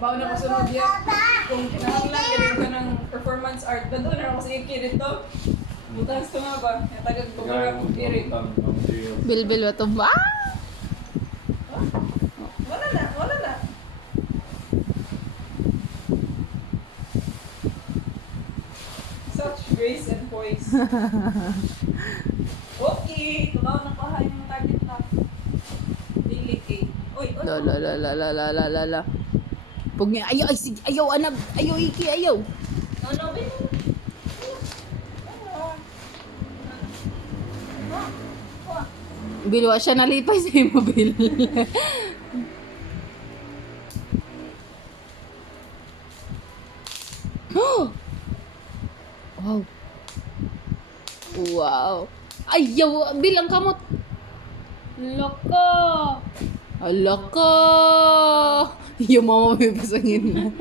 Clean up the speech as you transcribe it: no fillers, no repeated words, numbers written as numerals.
Bawa na kasunod yan. Kung kinahanglan, ganun ka ng performance art. Doon na ako sa iki dito. Butang ito nga ba? Natagag ko ba akong kiri. Bilbil ba ito ba? Wala na, wala na. Such grace and poise. Okay, tumaw na kahay yung target na. Dili kay. Uy, uy. La la la la la la la la la. Pag niya, ayaw, ay, sige, ayaw, anak, ayaw, iki, ayaw. Ano ba yun? Bilwa siya nalipay sa imo, Bil. Wow. Wow. Ayaw, bilang kamot. Loko. Loko. Yung mama may pasangin na.